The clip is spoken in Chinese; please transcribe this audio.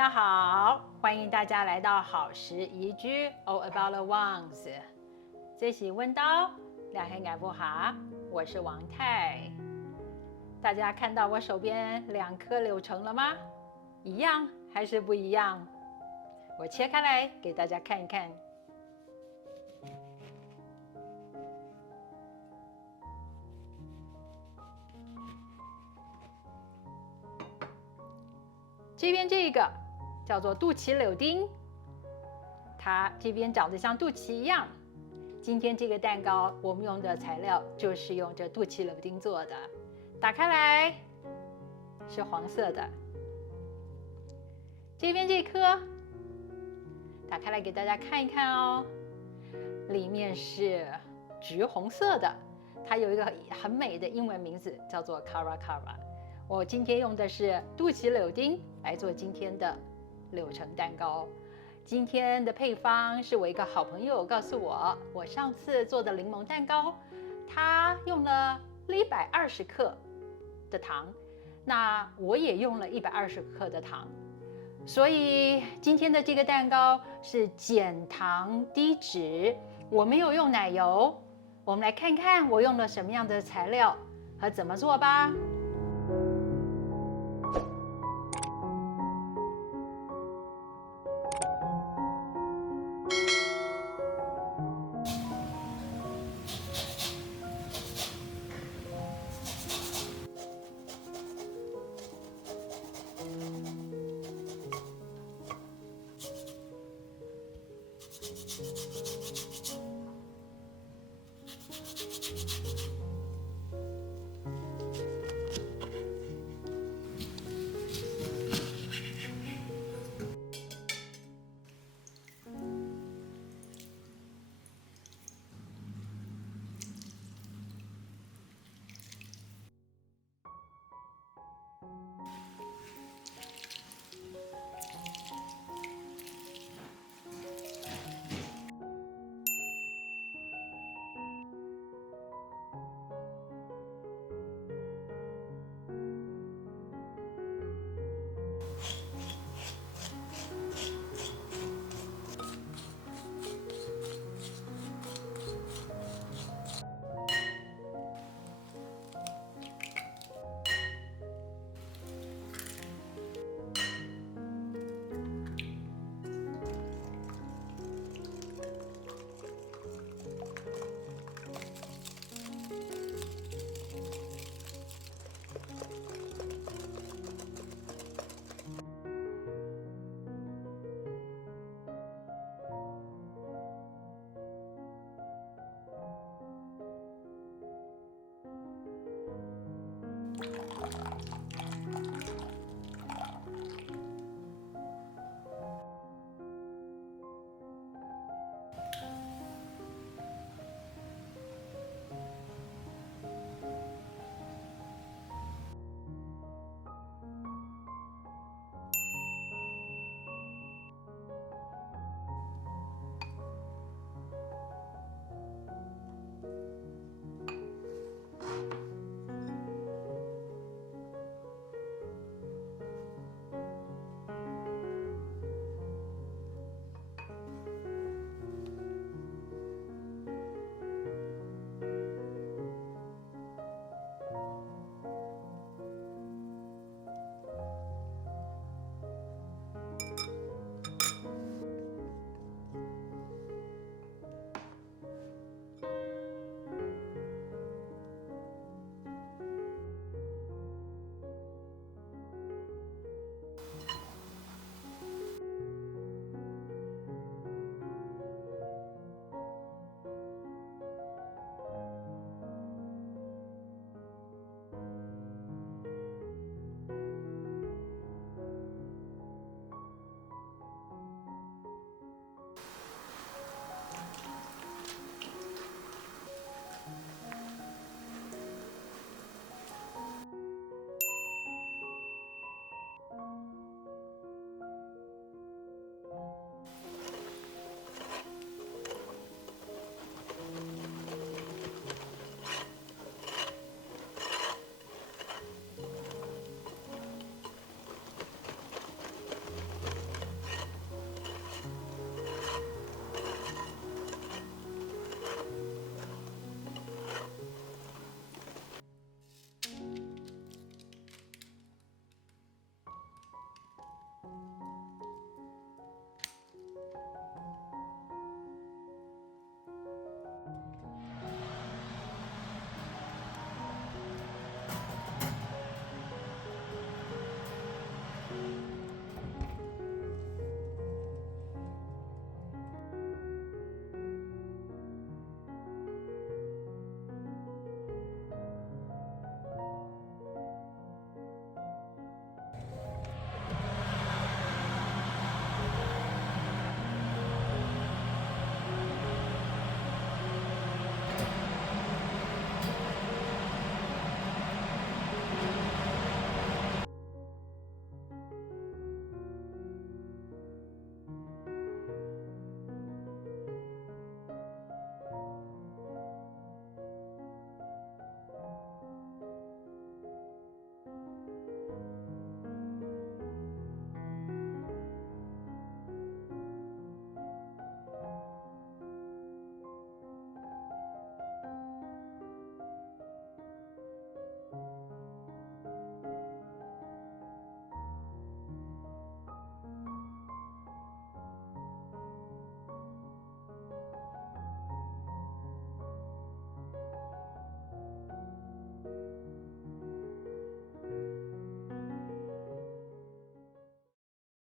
家好，欢迎大家来到好时宜居 All About the Ones。这是温刀，两黑改不好，我是王太。大家看到我手边2颗柳橙了吗？一样还是不一样？我切开来给大家看一看。这边这个叫做肚脐柳丁，它这边长得像肚脐一样。今天这个蛋糕我们用的材料就是用这肚脐柳丁做的。打开来是黄色的，这边这颗打开来给大家看一看哦，里面是橘红色的，它有一个很美的英文名字叫做 Cara Cara。我今天用的是肚脐柳丁来做今天的柳橙蛋糕。今天的配方是我一个好朋友告诉我，我上次做的柠檬蛋糕，他用了120克的糖，那我也用了120克的糖，所以今天的这个蛋糕是减糖低脂，我没有用奶油。我们来看看我用了什么样的材料和怎么做吧。